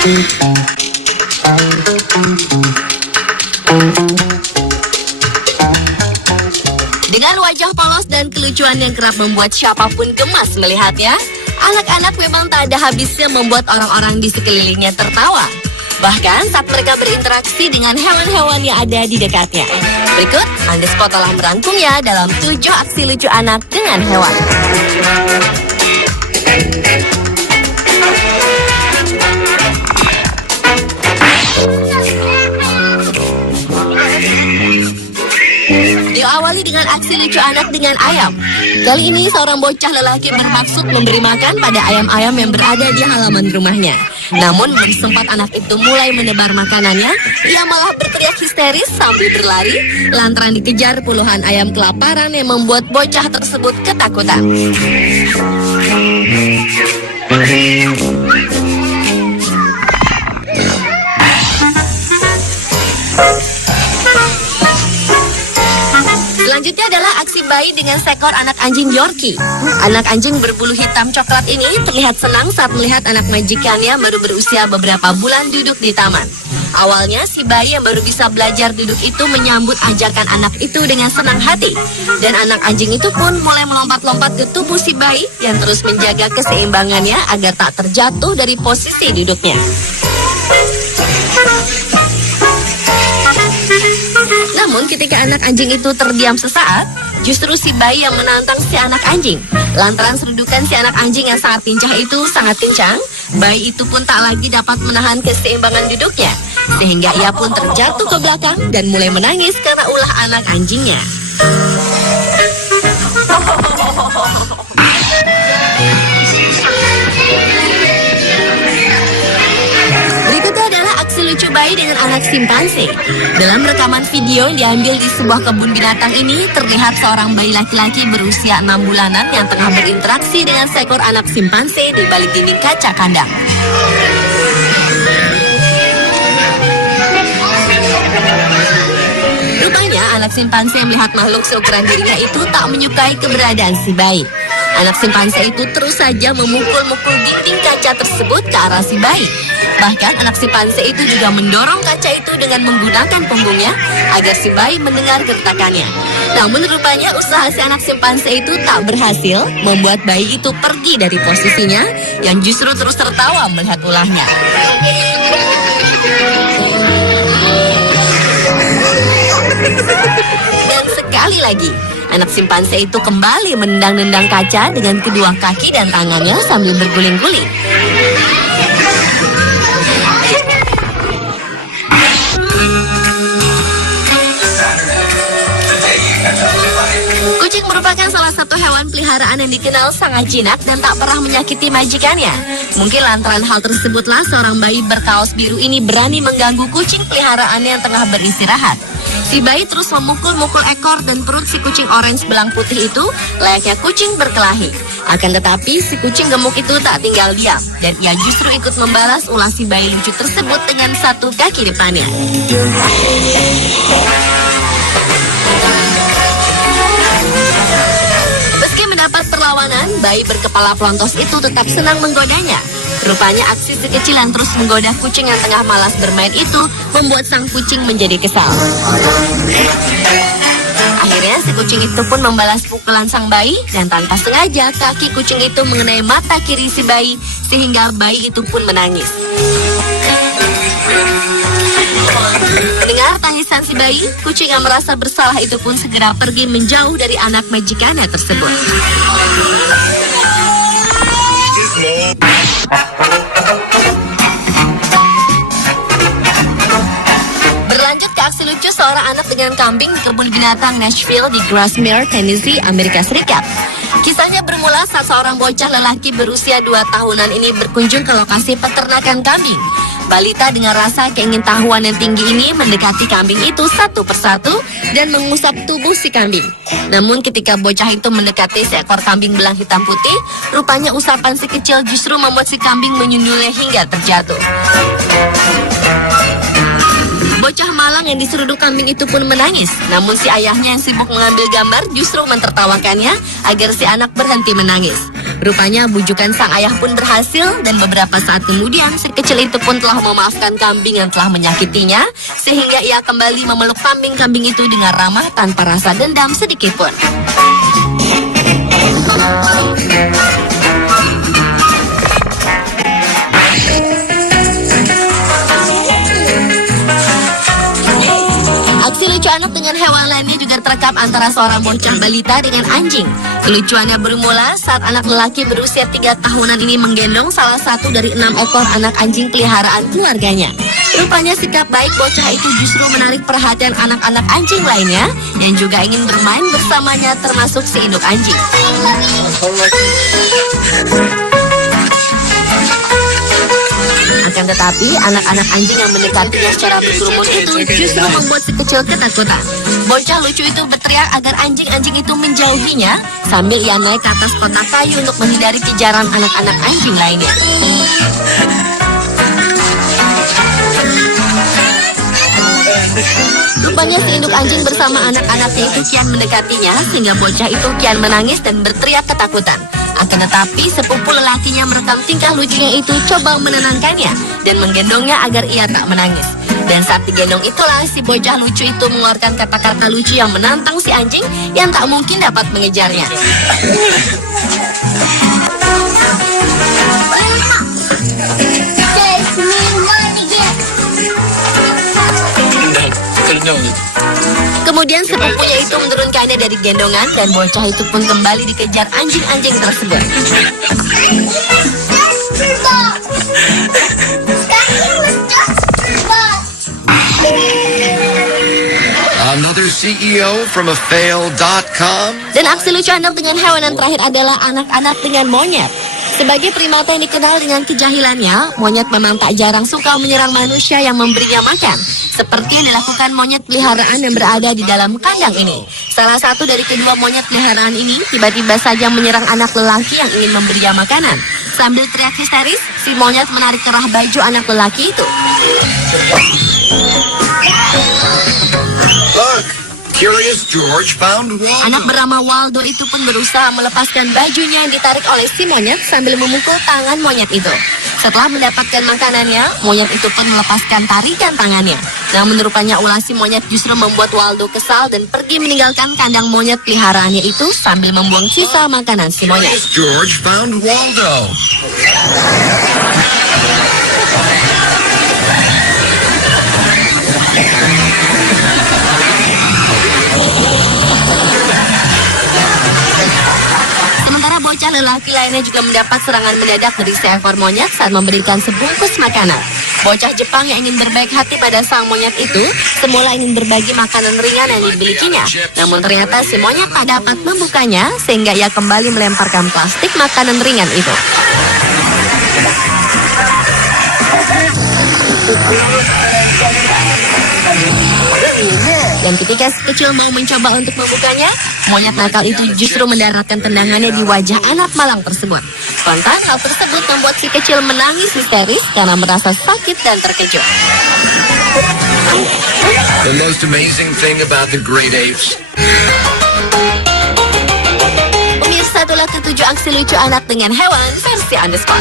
Dengan wajah polos dan kelucuan yang kerap membuat siapapun gemas melihatnya, anak-anak memang tak ada habisnya membuat orang-orang di sekelilingnya tertawa. Bahkan saat mereka berinteraksi dengan hewan-hewan yang ada di dekatnya. Berikut, On The Spot telah merangkumnya dalam 7 aksi lucu anak dengan hewan. Diawali dengan aksi lucu anak dengan ayam. Kali ini seorang bocah lelaki bermaksud memberi makan pada ayam-ayam yang berada di halaman rumahnya. Namun belum sempat anak itu mulai menebar makanannya, ia malah berteriak histeris sambil berlari lantaran dikejar puluhan ayam kelaparan yang membuat bocah tersebut ketakutan. Selanjutnya adalah aksi bayi dengan seekor anak anjing Yorkie. Anak anjing berbulu hitam coklat ini terlihat senang saat melihat anak majikannya baru berusia beberapa bulan duduk di taman. Awalnya si bayi yang baru bisa belajar duduk itu menyambut ajakan anak itu dengan senang hati. Dan anak anjing itu pun mulai melompat-lompat ke tubuh si bayi yang terus menjaga keseimbangannya agar tak terjatuh dari posisi duduknya. Namun ketika anak anjing itu terdiam sesaat, justru si bayi yang menantang si anak anjing. Lantaran serudukan si anak anjing yang sangat pincang itu sangat kencang, bayi itu pun tak lagi dapat menahan keseimbangan duduknya. Sehingga ia pun terjatuh ke belakang dan mulai menangis karena ulah anak anjingnya. Berikutnya adalah aksi lucu bayi dengan anak simpanse. Dalam rekaman video yang diambil di sebuah kebun binatang ini, terlihat seorang bayi laki-laki berusia 6 bulanan yang tengah berinteraksi dengan seekor anak simpanse di balik dinding kaca kandang. Rupanya anak simpanse melihat makhluk seukuran dirinya itu tak menyukai keberadaan si bayi. Anak simpanse itu terus saja memukul-mukul dinding kaca tersebut ke arah si bayi. Bahkan anak simpanse itu juga mendorong kaca itu dengan menggunakan punggungnya agar si bayi mendengar gertakannya. Namun rupanya usaha si anak simpanse itu tak berhasil, membuat bayi itu pergi dari posisinya yang justru terus tertawa melihat ulahnya. Dan sekali lagi, anak simpanse itu kembali menendang-nendang kaca dengan kedua kaki dan tangannya sambil berguling-guling. Kucing merupakan salah satu hewan peliharaan yang dikenal sangat jinak dan tak pernah menyakiti majikannya. Mungkin lantaran hal tersebutlah seorang bayi berkaos biru ini berani mengganggu kucing peliharaannya yang tengah beristirahat. Si bayi terus memukul-mukul ekor dan perut si kucing orange belang putih itu layaknya kucing berkelahi. Akan tetapi si kucing gemuk itu tak tinggal diam dan ia justru ikut membalas ulah si bayi lucu tersebut dengan satu kaki depannya. Meski mendapat perlawanan, bayi berkepala pelontos itu tetap senang menggodanya. Rupanya aksi si kecil yang terus menggoda kucing yang tengah malas bermain itu membuat sang kucing menjadi kesal. Akhirnya si kucing itu pun membalas pukulan sang bayi dan tanpa sengaja kaki kucing itu mengenai mata kiri si bayi sehingga bayi itu pun menangis. Mendengar tangisan si bayi, kucing yang merasa bersalah itu pun segera pergi menjauh dari anak majikannya tersebut. Berlanjut ke aksi lucu seorang anak dengan kambing di kebun binatang Nashville di Grasmere, Tennessee, Amerika Serikat. Kisahnya bermula saat seorang bocah lelaki berusia 2 tahunan ini berkunjung ke lokasi peternakan kambing. Balita dengan rasa keingintahuan yang tinggi ini mendekati kambing itu satu persatu dan mengusap tubuh si kambing. Namun ketika bocah itu mendekati seekor kambing belang hitam putih, rupanya usapan si kecil justru membuat si kambing menyundulnya hingga terjatuh. Bocah malang yang diseruduk kambing itu pun menangis. Namun si ayahnya yang sibuk mengambil gambar justru mentertawakannya agar si anak berhenti menangis. Rupanya bujukan sang ayah pun berhasil dan beberapa saat kemudian si kecil itu pun telah memaafkan kambing yang telah menyakitinya sehingga ia kembali memeluk kambing-kambing itu dengan ramah tanpa rasa dendam sedikit pun. Aksi lucu anak dengan hewan lainnya juga terekam antara seorang bocah balita dengan anjing. Kelucuannya bermula saat anak lelaki berusia 3 tahunan ini menggendong salah satu dari 6 ekor anak anjing peliharaan keluarganya. Rupanya sikap baik bocah itu justru menarik perhatian anak-anak anjing lainnya yang juga ingin bermain bersamanya termasuk si induk anjing. Akan tetapi, anak-anak anjing yang mendekatinya secara berkerumun itu justru membuat si kecil ketakutan. Bocah lucu itu berteriak agar anjing-anjing itu menjauhinya sambil ia naik ke atas kotak kayu untuk menghindari kejaran anak-anak anjing lainnya. Rupanya si induk anjing bersama anak-anaknya itu kian mendekatinya sehingga bocah itu kian menangis dan berteriak ketakutan. Akan tetapi sepupu lelakinya merekam tingkah lucunya itu coba menenangkannya dan menggendongnya agar ia tak menangis. Dan saat digendong itulah si bocah lucu itu mengeluarkan kata-kata lucu yang menantang si anjing yang tak mungkin dapat mengejarnya. Kemudian sepupunya itu menurunkannya dari gendongan dan bocah itu pun kembali dikejar anjing-anjing tersebut. Another CEO from a fail.com. Dan aksi lucu anak dengan hewan yang terakhir adalah anak-anak dengan monyet. Sebagai primata yang dikenal dengan kejahilannya, monyet memang tak jarang suka menyerang manusia yang memberinya makan. Seperti yang dilakukan monyet peliharaan yang berada di dalam kandang ini. Salah satu dari kedua monyet peliharaan ini tiba-tiba saja menyerang anak lelaki yang ingin memberinya makanan. Sambil teriak histeris, si monyet menarik kerah baju anak lelaki itu. Look, Curious George found Waldo. Anak bernama Waldo itu pun berusaha melepaskan bajunya yang ditarik oleh si monyet sambil memukul tangan monyet itu. Setelah mendapatkan makanannya, monyet itu pun melepaskan tarikan tangannya. Namun rupanya ulah si monyet justru membuat Waldo kesal dan pergi meninggalkan kandang monyet peliharaannya itu sambil membuang sisa makanan si monyet. Curious George found Waldo. Bocah lelaki lainnya juga mendapat serangan mendadak dari seekor monyet saat memberikan sebungkus makanan. Bocah Jepang yang ingin berbaik hati pada sang monyet itu semula ingin berbagi makanan ringan yang dimilikinya. Namun ternyata si monyet tak dapat membukanya sehingga ia kembali melemparkan plastik makanan ringan itu. Dan ketika si kecil mau mencoba untuk membukanya, monyet nakal itu justru mendaratkan tendangannya di wajah anak malang tersebut. Spontan hal tersebut membuat si kecil menangis histeris karena merasa sakit dan terkejut. The most amazing thing about the great apes. Pemirsa, itulah ketujuh aksi lucu anak dengan hewan versi Underspot.